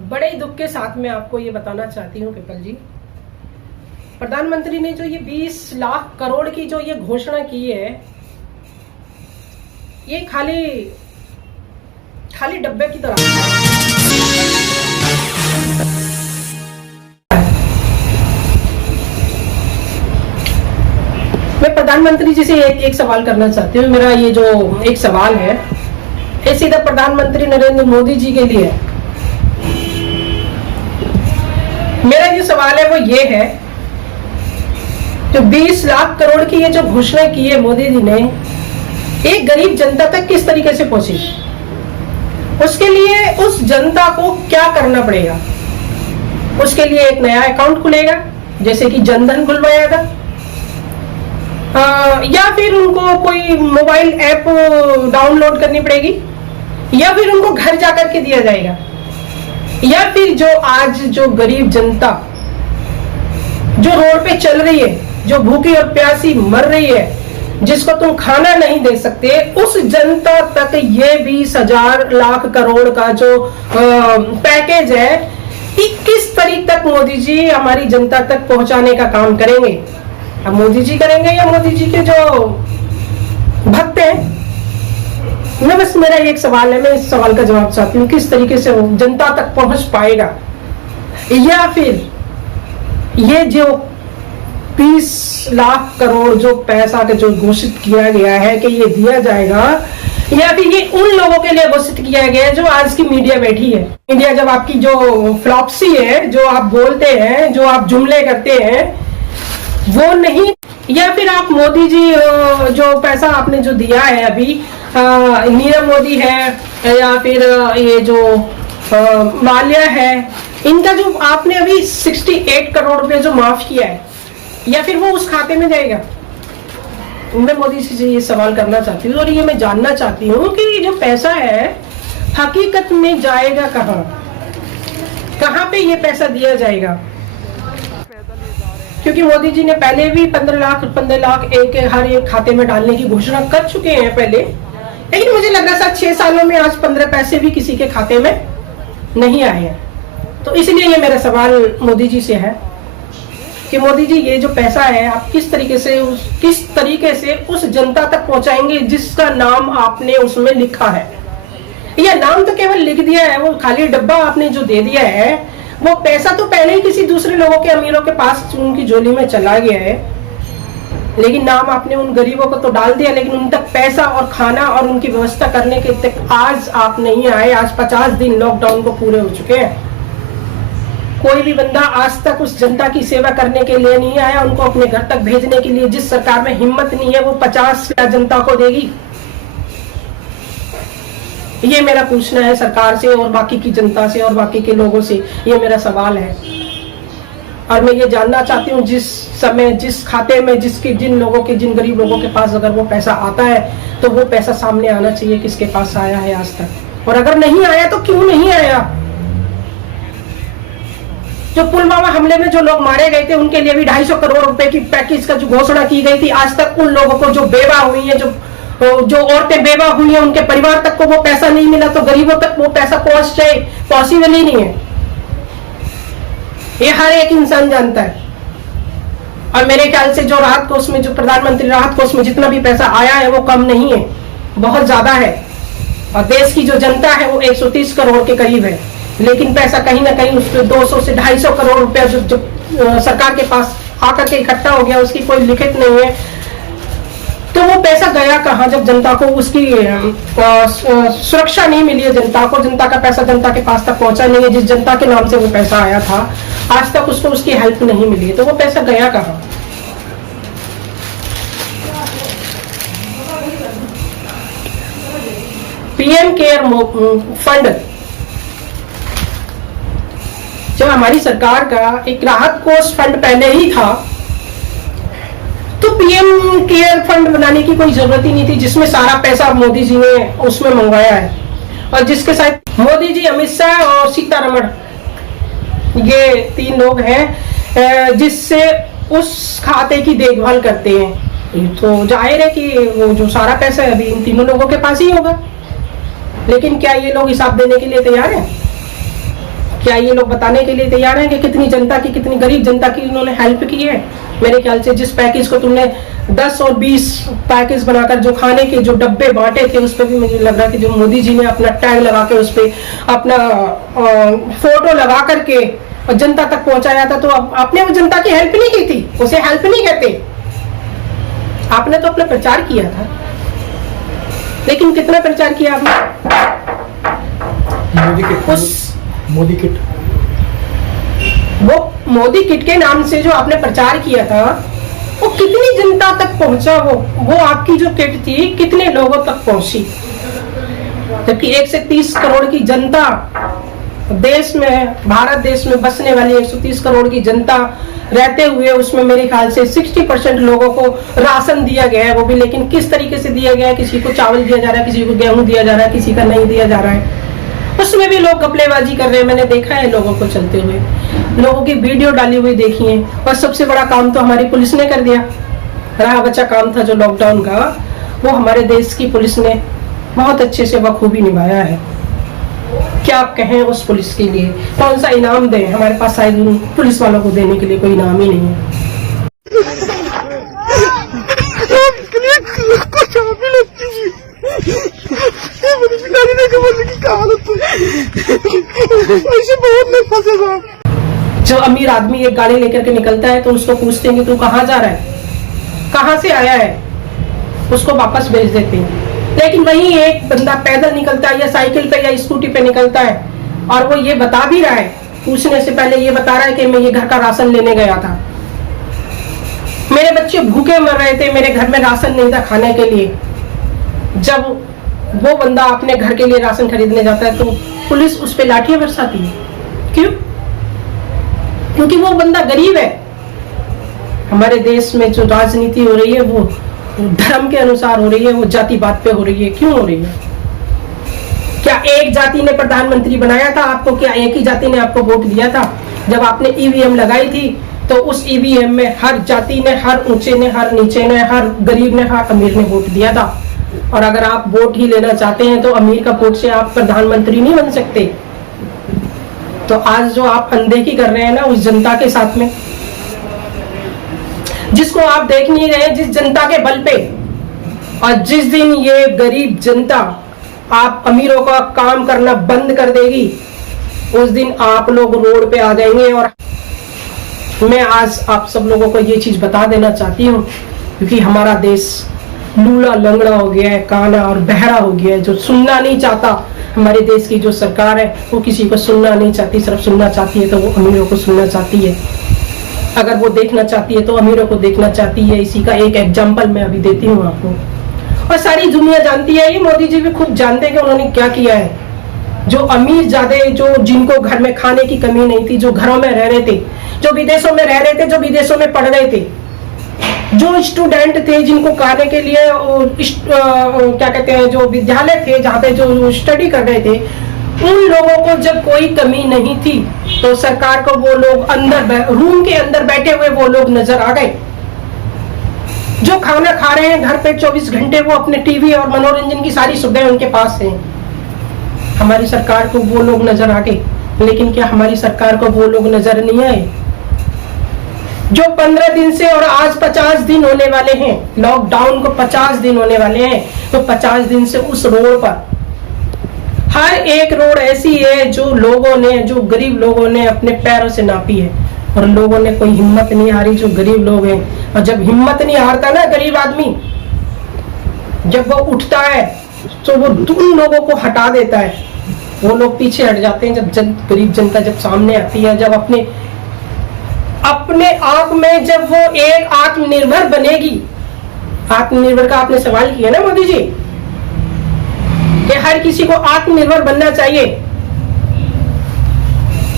बड़े ही दुख के साथ में आपको ये बताना चाहती हूँ पिपल जी, प्रधानमंत्री ने जो ये 20 लाख करोड़ की जो ये घोषणा की है, ये खाली खाली डब्बे की तरह। मैं प्रधानमंत्री जी से एक सवाल करना चाहती हूँ। मेरा ये जो एक सवाल है, ये सीधा प्रधानमंत्री नरेंद्र मोदी जी के लिए है। मेरा जो सवाल है वो ये है, जो 20 लाख करोड़ की ये जो घोषणा की है मोदी जी ने, एक गरीब जनता तक किस तरीके से पहुंची? उसके लिए उस जनता को क्या करना पड़ेगा? उसके लिए एक नया अकाउंट खुलेगा, जैसे कि जनधन खुलवाया था, या फिर उनको कोई मोबाइल ऐप डाउनलोड करनी पड़ेगी, या फिर उनको घर जाकर के दिया जाएगा, या फिर जो आज जो गरीब जनता जो रोड पे चल रही है, जो भूखी और प्यासी मर रही है, जिसको तुम खाना नहीं दे सकते, उस जनता तक ये 20,000 लाख करोड़ का जो पैकेज है, 21 तारीख तक मोदी जी हमारी जनता तक पहुंचाने का काम करेंगे। अब मोदी जी करेंगे या मोदी जी के जो भक्त हैं? मैं बस, मेरा एक सवाल है, मैं इस सवाल का जवाब चाहती हूँ, किस तरीके से वो जनता तक पहुंच पाएगा? या फिर ये जो 20 लाख करोड़ जो पैसा का जो घोषित किया गया है कि ये दिया जाएगा, या फिर ये उन लोगों के लिए घोषित किया गया है जो आज की मीडिया बैठी है। मीडिया जब आपकी जो फ्लॉप्सी है, जो आप बोलते हैं, जो आप जुमले करते हैं, वो नहीं, या फिर आप मोदी जी जो पैसा आपने जो दिया है अभी, नीरव मोदी है, या फिर ये जो माल्या है, इनका जो आपने अभी 68 करोड़ रुपए जो माफ किया है, या फिर वो उस खाते में जाएगा? मैं मोदी जी से ये सवाल करना चाहती हूँ, और ये मैं जानना चाहती हूँ कि जो पैसा है हकीकत में जाएगा कहाँ? कहाँ पे ये पैसा दिया जाएगा? क्योंकि मोदी जी ने पहले भी 15 लाख एक हर एक खाते में डालने की घोषणा कर चुके हैं पहले, लेकिन मुझे लग रहा है 6 सालों में आज 15 पैसे भी किसी के खाते में नहीं आए हैं। तो इसलिए ये मेरा सवाल मोदी जी से है कि मोदी जी, ये जो पैसा है आप किस तरीके से उस जनता तक पहुंचाएंगे जिसका नाम आपने उसमें लिखा है? या नाम तो केवल लिख दिया है, वो खाली डब्बा आपने जो दे दिया है, वो पैसा तो पहले ही किसी दूसरे लोगों के, अमीरों के पास उनकी झोली में चला गया है, लेकिन नाम आपने उन गरीबों को तो डाल दिया, लेकिन उन तक पैसा और खाना और उनकी व्यवस्था करने के तक आज आप नहीं आए। आज 50 दिन लॉकडाउन को पूरे हो चुके हैं, कोई भी बंदा आज तक उस जनता की सेवा करने के लिए नहीं आया, उनको अपने घर तक भेजने के लिए। जिस सरकार में हिम्मत नहीं है, वो 50 जनता को देगी? ये मेरा पूछना है सरकार से और बाकी की जनता से और बाकी के लोगों से, ये मेरा सवाल है। और मैं ये जानना चाहती हूँ, जिस समय जिस खाते में जिन गरीब लोगों के पास अगर वो पैसा आता है, तो वो पैसा सामने आना चाहिए किसके पास आया है आज तक, और अगर नहीं आया तो क्यों नहीं आया? जो पुलवामा हमले में जो लोग मारे गए थे, उनके लिए भी 250 करोड़ रुपए की पैकेज का जो घोषणा की गई थी, आज तक उन लोगों को जो बेवा हुई है, जो औरतें बेवा हुई है, उनके परिवार तक को वो पैसा नहीं मिला, तो गरीबों तक वो पैसा पहुंच जाए, पॉसिबल ही नहीं है। ये हर एक इंसान जानता है। और मेरे ख्याल से जो राहत कोष में, जो प्रधानमंत्री राहत कोष में जितना भी पैसा आया है, वो कम नहीं है, बहुत ज्यादा है। और देश की जो जनता है वो 130 करोड़ के करीब है, लेकिन पैसा कहीं ना कहीं उसके 200 से 250 करोड़ रुपया जो सरकार के पास आकर के इकट्ठा हो गया, उसकी कोई लिखित नहीं है। तो वो पैसा गया कहाँ, जब जनता को उसकी सुरक्षा नहीं मिली है? जनता को, जनता का पैसा जनता के पास तक पहुंचा नहीं है। जिस जनता के नाम से वो पैसा आया था, आज तक उसको उसकी हेल्प नहीं मिली है, तो वो पैसा गया कहाँ? पीएम केयर फंड, जब हमारी सरकार का एक राहत कोष फंड पहले ही था, तो पीएम केयर फंड बनाने की कोई जरूरत ही नहीं थी, जिसमें सारा पैसा मोदी जी ने उसमें मंगवाया है। और जिसके साथ मोदी जी, अमित शाह और सीतारमण, ये 3 लोग हैं जिससे उस खाते की देखभाल करते हैं। तो जाहिर है कि वो जो सारा पैसा है अभी इन तीनों लोगों के पास ही होगा, लेकिन क्या ये लोग हिसाब देने के लिए तैयार हैं? क्या ये लोग बताने के लिए तैयार हैं कि कितनी जनता की, कितनी गरीब जनता की इन्होंने हेल्प की है? मेरे ख्याल से जिस पैकेज को तुमने 10 और 20 पैकेज बनाकर जो खाने के जो डब्बे बांटे थे, उस पर भी मुझे लग रहा है कि जो मोदी जी ने अपना टैग लगा के उस पर अपना फोटो लगा करके और जनता तक पहुंचाया था, तो आपने वो जनता की हेल्प नहीं की थी, उसे हेल्प नहीं कहते। आपने तो अपना प्रचार किया था, लेकिन कितना प्रचार किया आपने? मोदी किट, वो मोदी किट के नाम से जो आपने प्रचार किया था, वो कितनी जनता तक पहुंचा? वो आपकी जो किट थी कितने लोगों तक पहुंची? जबकि 1 से 30 करोड़ की जनता देश में, भारत देश में बसने वाली 130 करोड़ की जनता रहते हुए, उसमें मेरे ख्याल से 60% लोगों को राशन दिया गया है। वो भी लेकिन किस तरीके से दिया गया है? किसी को चावल दिया जा रहा है, किसी को गेहूं दिया जा रहा है, किसी का नहीं दिया जा रहा है। उसमें भी लोग घपलेबाजी कर रहे हैं, मैंने देखा है लोगों को चलते हुए, लोगों की वीडियो डाली हुई देखी है। और सबसे बड़ा काम तो हमारी पुलिस ने कर दिया। रहा बच्चा काम था जो लॉकडाउन का, वो हमारे देश की पुलिस ने बहुत अच्छे से बखूबी निभाया है। क्या कहें उस पुलिस के लिए? कौन सा इनाम दें? हमारे पास शायद उन पुलिस वालों को देने के लिए कोई इनाम ही नहीं है। जब अमीर आदमी एक गाड़ी लेकर के निकलता है तो उसको पूछते हैं कि तू कहाँ जा रहा है, कहाँ से आया है, उसको वापस भेज देते हैं। लेकिन वही एक बंदा पैदल निकलता है या साइकिल पे या स्कूटी पे निकलता है, और वो ये बता भी रहा है, पूछने से पहले ये बता रहा है कि मैं ये घर का राशन लेने गया था, मेरे बच्चे भूखे मर रहे थे, मेरे घर में राशन नहीं था खाने के लिए। जब वो बंदा अपने घर के लिए राशन खरीदने जाता है तो पुलिस उस पर लाठियां बरसाती है। क्यों? क्योंकि वो बंदा गरीब है। हमारे देश में जो राजनीति हो रही है वो धर्म के अनुसार हो रही है, वो जाति बात पे हो रही है। क्यों हो रही है? क्या एक जाति ने प्रधानमंत्री बनाया था आपको? क्या एक ही जाति ने आपको वोट दिया था? जब आपने ईवीएम लगाई थी तो उस ईवीएम में हर जाति ने, हर ऊंचे ने, हर नीचे ने, हर गरीब ने, हर अमीर ने वोट दिया था। और अगर आप वोट ही लेना चाहते हैं तो अमीर का वोट से आप प्रधानमंत्री नहीं बन सकते। तो आज जो आप अनदेखी कर रहे हैं ना उस जनता के साथ में, जिसको आप देख नहीं रहे, जिस जनता के बल पे, और जिस दिन ये गरीब जनता आप अमीरों का काम करना बंद कर देगी, उस दिन आप लोग रोड पे आ जाएंगे। और मैं आज आप सब लोगों को ये चीज बता देना चाहती हूँ, क्योंकि हमारा देश लूला लंगड़ा हो गया है, काना और बहरा हो गया है, जो सुनना नहीं चाहता। हमारे देश की जो सरकार है वो किसी को सुनना नहीं चाहती, सिर्फ सुनना चाहती है तो वो अमीरों को सुनना चाहती है। अगर वो देखना चाहती है तो अमीरों को देखना चाहती है। इसी का एक एग्जाम्पल मैं अभी देती हूँ आपको, और सारी दुनिया जानती है, ये मोदी जी भी खूब जानते हैं कि उन्होंने क्या किया है। जो अमीर ज्यादा, जो जिनको घर में खाने की कमी नहीं थी, जो घरों में रह रहे थे, जो विदेशों में रह रहे थे, जो विदेशों में पढ़ रहे थे, जो स्टूडेंट थे जिनको खाने के लिए क्या कहते हैं, जो विद्यालय थे जहाँ पे जो स्टडी कर रहे थे, उन लोगों को जब कोई कमी नहीं थी तो सरकार को वो लोग अंदर रूम के अंदर बैठे हुए वो लोग नजर आ गए। जो खाना खा रहे हैं घर पे 24 घंटे, वो अपने टीवी और मनोरंजन की सारी सुविधाएं उनके पास हैं। हमारी सरकार को वो लोग नजर आ गए, लेकिन क्या हमारी सरकार को वो लोग नजर नहीं आए? जो 15 दिन से और आज 50 दिन होने वाले हैं, लॉकडाउन को 50 दिन होने वाले हैं, तो 50 दिन से उस रोड पर हर एक रोड ऐसी है जो लोगों ने, जो गरीब लोगों ने अपने पैरों से नापी है, और लोगों ने कोई हिम्मत नहीं हारी, जो गरीब लोग हैं। और जब हिम्मत नहीं हारता ना गरीब आदमी, जब वो उठता है तो वो उन लोगों को हटा देता है, वो लोग पीछे हट जाते हैं। जब गरीब जनता जब सामने आती है, जब अपने आप में जब वो एक आत्मनिर्भर बनेगी। आत्मनिर्भर का आपने सवाल किया ना मोदी जी, कि हर किसी को आत्मनिर्भर बनना चाहिए,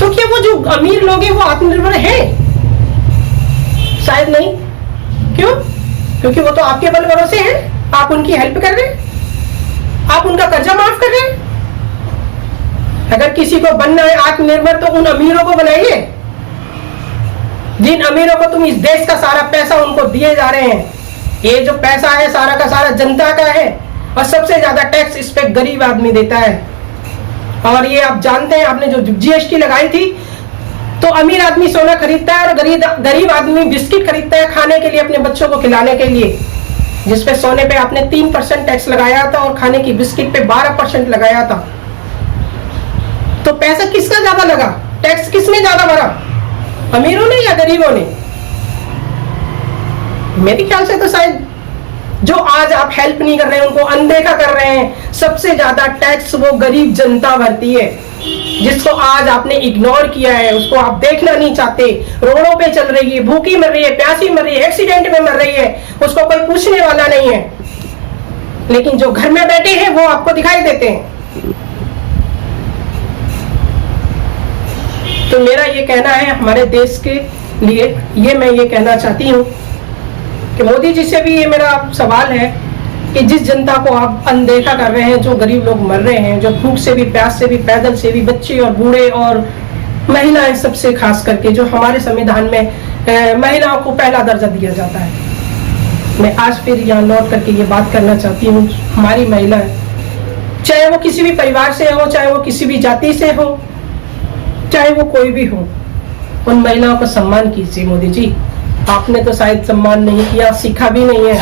तो क्या वो जो अमीर लोग हैं वो आत्मनिर्भर है? शायद नहीं। क्यों? क्योंकि वो तो आपके बल भरोसे हैं, आप उनकी हेल्प कर रहे हैं, आप उनका कर्जा माफ कर रहे हैं। अगर किसी को बनना है आत्मनिर्भर तो उन अमीरों को बनाइए, जिन अमीरों को तुम इस देश का सारा पैसा उनको दिए जा रहे हैं। ये जो पैसा है सारा का सारा जनता का है, और सबसे ज्यादा टैक्स इस पे गरीब आदमी देता है। और ये आप जानते हैं, आपने जो जीएसटी लगाई थी, तो अमीर आदमी सोना खरीदता है और गरीब आदमी बिस्किट खरीदता है खाने के लिए, अपने बच्चों को खिलाने के लिए, जिसपे सोने पे आपने 3% टैक्स लगाया था और खाने की बिस्किट पे 12% लगाया था। तो पैसा किसका ज्यादा लगा? टैक्स किसने ज्यादा भरा, अमीरों ने या गरीबों ने? मेरे ख्याल से तो शायद जो आज आप हेल्प नहीं कर रहे हैं, उनको अनदेखा कर रहे हैं, सबसे ज्यादा टैक्स वो गरीब जनता भरती है, जिसको आज आपने इग्नोर किया है, उसको आप देखना नहीं चाहते। रोडों पे चल रही है, भूखी मर रही है, प्यासी मर रही है, एक्सीडेंट में मर रही है, उसको कोई पूछने वाला नहीं है। लेकिन जो घर में बैठे हैं वो आपको दिखाई देते हैं। तो मेरा ये कहना है हमारे देश के लिए, ये मैं ये कहना चाहती हूँ कि मोदी जी से भी ये मेरा सवाल है कि जिस जनता को आप अनदेखा कर रहे हैं, जो गरीब लोग मर रहे हैं, जो भूख से भी, प्यास से भी, पैदल से भी, बच्चे और बूढ़े और महिलाएं, सबसे खास करके जो हमारे संविधान में महिलाओं को पहला दर्जा दिया जाता है। मैं आज फिर यहाँ लौट करके ये बात करना चाहती हूँ, हमारी महिलाएं, चाहे वो किसी भी परिवार से हो, चाहे वो किसी भी जाति से हो, चाहे वो कोई भी हो, उन महिलाओं का सम्मान कीजिए। मोदी जी, आपने तो शायद सम्मान नहीं किया, सीखा भी नहीं है,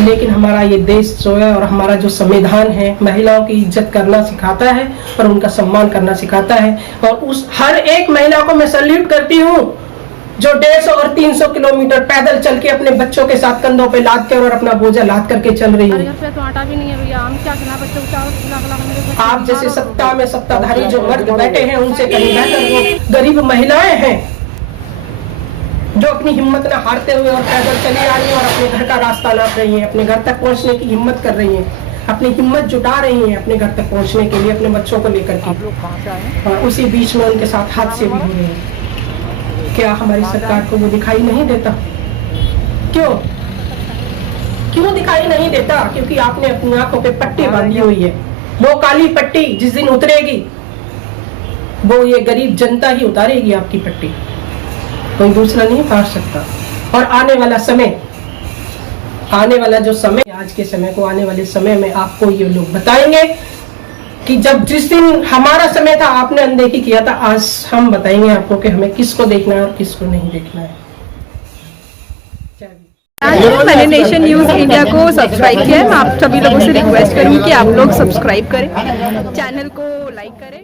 लेकिन हमारा ये देश जो है और हमारा जो संविधान है, महिलाओं की इज्जत करना सिखाता है और उनका सम्मान करना सिखाता है। और उस हर एक महिला को मैं सैल्यूट करती हूँ जो 150 और 300 किलोमीटर पैदल चल के अपने बच्चों के साथ कंधों पे लाद कर और अपना बोझा लाद करके चल रही है। तो आटा भी नहीं है भैया, हम क्या खिला बच्चों को? आप जैसे सत्ता में सत्ताधारी जो मर्द बैठे हैं, उनसे कहीं बेहतर वो गरीब महिलाएं हैं जो अपनी हिम्मत न हारते हुए और पैदल चली आ रही है और अपने घर का रास्ता नाप रही है, अपने घर तक पहुंचने की हिम्मत कर रही है, अपनी हिम्मत जुटा रही है अपने घर तक पहुंचने के लिए, अपने बच्चों को लेकर के। और उसी बीच में उनके साथ हादसे भी हो रहे हैं। क्या हमारी सरकार को वो दिखाई नहीं देता? क्यों दिखाई नहीं देता? क्योंकि आपने अपनी आंखों पे पट्टी बांधी हुई है। वो काली पट्टी जिस दिन उतरेगी, वो ये गरीब जनता ही उतारेगी आपकी पट्टी, कोई दूसरा नहीं उतार सकता। और आने वाला समय, आने वाला जो समय, आज के समय को आने वाले समय में आपको ये लोग बताएंगे कि जब जिस दिन हमारा समय था आपने अनदेखी किया था, आज हम बताएंगे आपको कि हमें किसको देखना है और किसको नहीं देखना है। मैंने नेशन न्यूज इंडिया को सब्सक्राइब किया है। मैं आप सभी लोगों से रिक्वेस्ट करूंगी कि आप लोग सब्सक्राइब करें, चैनल को लाइक करें।